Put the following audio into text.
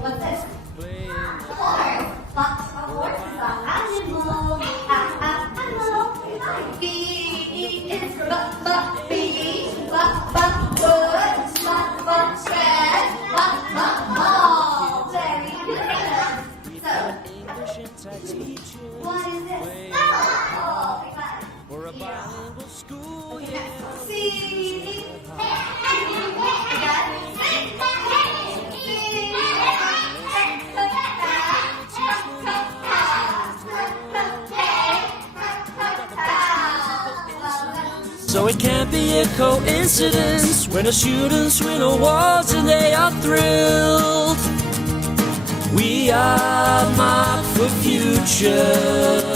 What's this? Horse. But a horse is an animal. Animal. B is bee. Bird. Spread. Ball. Very good. So, what is this? Oh, we got it. Okay, next. C. So it can't be a coincidence when the students win awards and they are thrilled. We are marked for future.